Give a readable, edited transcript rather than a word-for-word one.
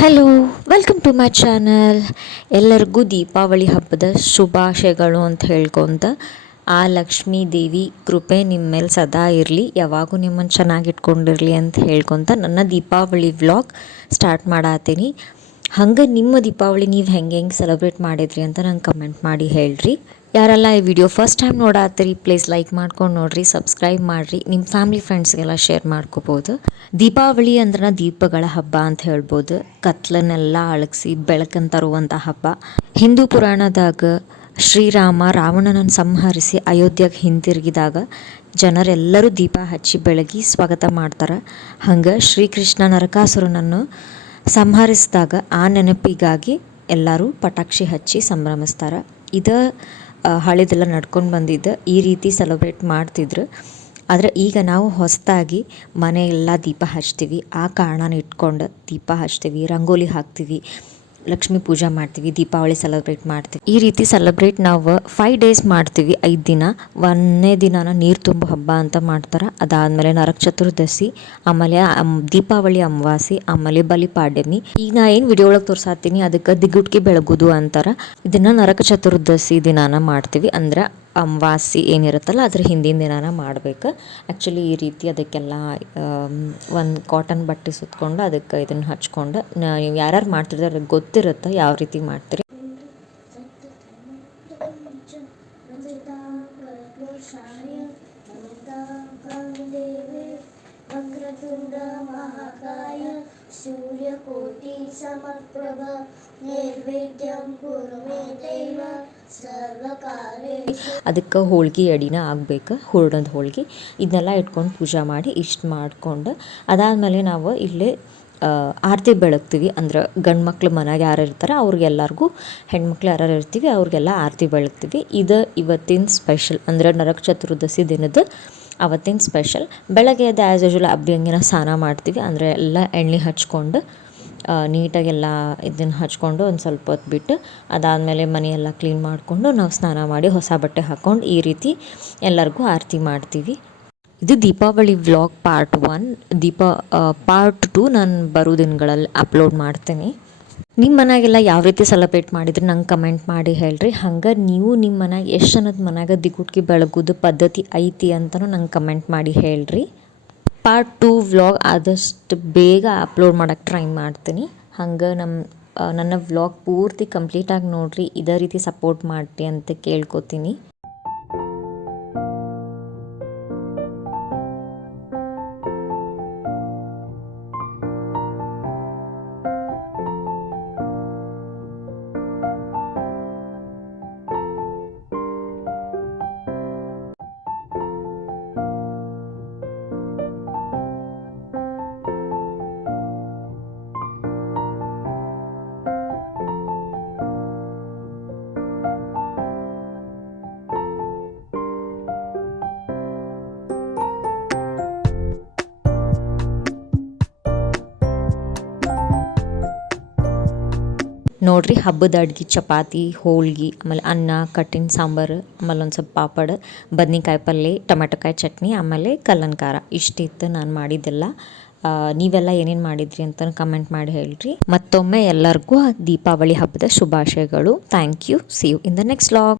Hello, welcome to my channel. ಎಲ್ಲರಿಗೂ ದೀಪಾವಳಿ ಹಬ್ಬದ ಶುಭಾಶಯಗಳು ಅಂತ ಹೇಳ್ಕೊತ, ಆ ಲಕ್ಷ್ಮೀ ದೇವಿ ಕೃಪೆ ನಿಮ್ಮ ಮೇಲೆ ಸದಾ ಇರಲಿ, ಯಾವಾಗೂ ನಿಮ್ಮನ್ನು ಚೆನ್ನಾಗಿಟ್ಕೊಂಡಿರಲಿ ಅಂತ ಹೇಳ್ಕೊತ ನನ್ನ ದೀಪಾವಳಿ ವ್ಲಾಗ್ ಸ್ಟಾರ್ಟ್ ಮಾಡತ್ತೀನಿ. ಹಂಗೆ ನಿಮ್ಮ ದೀಪಾವಳಿ ನೀವು ಹೆಂಗೆ ಸೆಲೆಬ್ರೇಟ್ ಮಾಡಿದ್ರಿ ಅಂತ ನಂಗೆ ಕಮೆಂಟ್ ಮಾಡಿ ಹೇಳ್ರಿ. ಯಾರೆಲ್ಲ ಈ ವಿಡಿಯೋ ಫಸ್ಟ್ ಟೈಮ್ ನೋಡಾತ್ತೀರಿ ಪ್ಲೀಸ್ ಲೈಕ್ ಮಾಡ್ಕೊಂಡು ನೋಡಿರಿ, ಸಬ್ಸ್ಕ್ರೈಬ್ ಮಾಡಿರಿ, ನಿಮ್ಮ ಫ್ಯಾಮಿಲಿ ಫ್ರೆಂಡ್ಸ್ಗೆಲ್ಲ ಶೇರ್ ಮಾಡ್ಕೋಬೋದು. ದೀಪಾವಳಿ ಅಂದ್ರೆ ದೀಪಗಳ ಹಬ್ಬ ಅಂತ ಹೇಳ್ಬೋದು. ಕತ್ಲನ್ನೆಲ್ಲ ಅಳಗಿಸಿ ಬೆಳಕನ್ನು ತರುವಂಥ ಹಬ್ಬ. ಹಿಂದೂ ಪುರಾಣದಾಗ ಶ್ರೀರಾಮ ರಾವಣನನ್ನು ಸಂಹರಿಸಿ ಅಯೋಧ್ಯೆಗೆ ಹಿಂತಿರುಗಿದಾಗ ಜನರೆಲ್ಲರೂ ದೀಪ ಹಚ್ಚಿ ಬೆಳಗಿ ಸ್ವಾಗತ ಮಾಡ್ತಾರೆ. ಹಂಗೆ ಶ್ರೀಕೃಷ್ಣ ನರಕಾಸುರನನ್ನು ಸಂಹರಿಸಿದಾಗ ಆ ನೆನಪಿಗಾಗಿ ಎಲ್ಲರೂ ಪಟಾಕ್ಷಿ ಹಚ್ಚಿ ಸಂಭ್ರಮಿಸ್ತಾರೆ. ಇದು ಹಳೆದೆಲ್ಲ ನಡ್ಕೊಂಡು ಬಂದಿದ್ದು, ಈ ರೀತಿ ಸೆಲೆಬ್ರೇಟ್ ಮಾಡ್ತಿದ್ರು. ಆದರೆ ಈಗ ನಾವು ಹೊಸದಾಗಿ ಮನೆಯೆಲ್ಲ ದೀಪ ಹಚ್ತೀವಿ. ಆ ಕಾರಣನ ಇಟ್ಕೊಂಡು ದೀಪ ಹಚ್ತೀವಿ, ರಂಗೋಲಿ ಹಾಕ್ತೀವಿ, ಲಕ್ಷ್ಮೀ ಪೂಜೆ ಮಾಡ್ತೀವಿ, ದೀಪಾವಳಿ ಸೆಲೆಬ್ರೇಟ್ ಮಾಡ್ತೀವಿ. ಈ ರೀತಿ ಸೆಲೆಬ್ರೇಟ್ ನಾವು 5 ಡೇಸ್ ಮಾಡ್ತೀವಿ. 5 ದಿನ. 1ನೇ ದಿನಾನ ನೀರು ತುಂಬೋ ಹಬ್ಬ ಅಂತ ಮಾಡ್ತಾರೆ. ಅದಾದಮೇಲೆ ನರಕ ಚತುರ್ದಶಿ, ಆಮೇಲೆ ದೀಪಾವಳಿ ಅಮಾವಾಸ್ಯೆ, ಆಮೇಲೆ ಬಲಿಪಾಡ್ಯಮಿ. ಈಗ ನಾ ಏನು ವಿಡಿಯೋ ಒಳಗೆ ತೋರಿಸಾತೀನಿ ಅದಕ್ಕೆ ದಿಗುಟ್ಕಿ ಬೆಳಗುದು ಅಂತಾರೆ. ಇದನ್ನು ನರಕ ಚತುರ್ದಶಿ ದಿನಾನ ಮಾಡ್ತೀವಿ. ಅಂದ್ರೆ ಅಮಾವಾಸ್ಯೆ ಏನಿರುತ್ತಲ್ಲ ಅದ್ರ ಹಿಂದಿನ ದಿನಾನ ಮಾಡಬೇಕು. ಆ್ಯಕ್ಚುಲಿ ಈ ರೀತಿ ಅದಕ್ಕೆಲ್ಲ ಒಂದು ಕಾಟನ್ ಬಟ್ಟೆ ಸುತ್ಕೊಂಡು ಅದಕ್ಕೆ ಇದನ್ನು ಹಚ್ಕೊಂಡು ನೀವು ಯಾರ್ಯಾರು ಮಾಡ್ತಿರ್ತಾರೆ ಅವ್ರಿಗೆ ಗೊತ್ತಿರುತ್ತೆ ಯಾವ ರೀತಿ ಮಾಡ್ತೀರಿ. ಸೂರ್ಯಕೋಟಿ ಸಮಪ್ರಭ ನಿರ್ವಿಘ್ನಂ ಕುರು ಮೇ ದೇವ ಸರ್ವಕಾರ್ಯೇಷು. ಅದಕ್ಕೆ ಹೋಳ್ಗೆ ಎಡಿನ ಆಗಬೇಕು, ಹೂರಣದ ಹೋಳ್ಗೆ. ಇದನ್ನೆಲ್ಲ ಇಟ್ಕೊಂಡು ಪೂಜೆ ಮಾಡಿ ಇಷ್ಟು ಮಾಡಿಕೊಂಡು ಅದಾದಮೇಲೆ ನಾವು ಇಲ್ಲೇ ಆರತಿ ಬೆಳಗ್ತೀವಿ. ಅಂದ್ರೆ ಗಂಡು ಮಕ್ಳು ಮನೆಗೆ ಯಾರು ಇರ್ತಾರೆ ಅವ್ರಿಗೆಲ್ಲರಿಗೂ, ಹೆಣ್ಮಕ್ಳು ಯಾರು ಇರ್ತೀವಿ ಅವ್ರಿಗೆಲ್ಲ ಆರತಿ ಬೆಳಗ್ತೀವಿ. ಇದು ಇವತ್ತಿನ ಸ್ಪೆಷಲ್. ಅಂದ್ರೆ ನರಕ ಚತುರ್ದಶಿ ದಿನದ ಅವತ್ತಿನ ಸ್ಪೆಷಲ್. ಬೆಳಗ್ಗೆ ಎದ್ದು ಆ್ಯಸ್ ಯೂಶುವಲ್ ಅಬ್ಬಿಯಂಗಿನ ಸ್ನಾನ ಮಾಡ್ತೀವಿ. ಅಂದರೆ ಎಲ್ಲ ಎಣ್ಣೆ ಹಚ್ಕೊಂಡು ನೀಟಾಗೆಲ್ಲ ಇದನ್ನು ಹಚ್ಕೊಂಡು ಒಂದು ಸ್ವಲ್ಪ ಹೊತ್ತು ಬಿಟ್ಟು ಅದಾದಮೇಲೆ ಮನೆಯೆಲ್ಲ ಕ್ಲೀನ್ ಮಾಡಿಕೊಂಡು ನಾವು ಸ್ನಾನ ಮಾಡಿ ಹೊಸ ಬಟ್ಟೆ ಹಾಕ್ಕೊಂಡು ಈ ರೀತಿ ಎಲ್ಲರಿಗೂ ಆರತಿ ಮಾಡ್ತೀವಿ. ಇದು ದೀಪಾವಳಿ ವ್ಲಾಗ್ ಪಾರ್ಟ್ 1. ಪಾರ್ಟ್ 2 ನಾನು ಬರೋ ದಿನಗಳಲ್ಲಿ ಅಪ್ಲೋಡ್ ಮಾಡ್ತೀನಿ. ನಿಮ್ಮ ಮನೆಯಾಗೆಲ್ಲ ಯಾವ ರೀತಿ ಸೆಲೆಬ್ರೇಟ್ ಮಾಡಿದ್ರೆ ನಂಗೆ ಕಮೆಂಟ್ ಮಾಡಿ ಹೇಳ್ರಿ. ಹಂಗೆ ನೀವು ನಿಮ್ಮ ಮನೆಯಾಗ ಎಷ್ಟು ಜನದ ಮನೆಯಾಗ ದಿಗುಟ್ಕಿ ಬೆಳಗೋದು ಪದ್ಧತಿ ಐತಿ ಅಂತಲೂ ನಂಗೆ ಕಮೆಂಟ್ ಮಾಡಿ ಹೇಳ್ರಿ. ಪಾರ್ಟ್ 2 ವ್ಲಾಗ್ ಆದಷ್ಟು ಬೇಗ ಅಪ್ಲೋಡ್ ಮಾಡೋಕ್ಕೆ ಟ್ರೈ ಮಾಡ್ತೀನಿ. ಹಂಗೆ ನನ್ನ ವ್ಲಾಗ್ ಪೂರ್ತಿ ಕಂಪ್ಲೀಟಾಗಿ ನೋಡಿರಿ, ಇದೇ ರೀತಿ ಸಪೋರ್ಟ್ ಮಾಡಿರಿ ಅಂತ ಕೇಳ್ಕೊತೀನಿ. ನೋಡಿರಿ, ಹಬ್ಬದ ಅಡ್ಗೆ ಚಪಾತಿ, ಹೋಳ್ಗೆ, ಆಮೇಲೆ ಅನ್ನ, ಕಟ್ಟಿನ ಸಾಂಬಾರು, ಆಮೇಲೆ ಒಂದು ಸ್ವಲ್ಪ ಪಾಪಡ್, ಬದ್ನಿಕಾಯಿ ಪಲ್ಯ, ಟೊಮೆಟೊಕಾಯಿ ಚಟ್ನಿ, ಆಮೇಲೆ ಕಲ್ಲನ್ ಖಾರ. ಇಷ್ಟಿತ್ತು ನಾನು ಮಾಡಿದ್ದೆಲ್ಲ. ನೀವೆಲ್ಲ ಏನೇನು ಮಾಡಿದ್ರಿ ಅಂತ ಕಮೆಂಟ್ ಮಾಡಿ ಹೇಳ್ರಿ. ಮತ್ತೊಮ್ಮೆ ಎಲ್ಲರಿಗೂ ದೀಪಾವಳಿ ಹಬ್ಬದ ಶುಭಾಶಯಗಳು. Thank you. See you in the next vlog.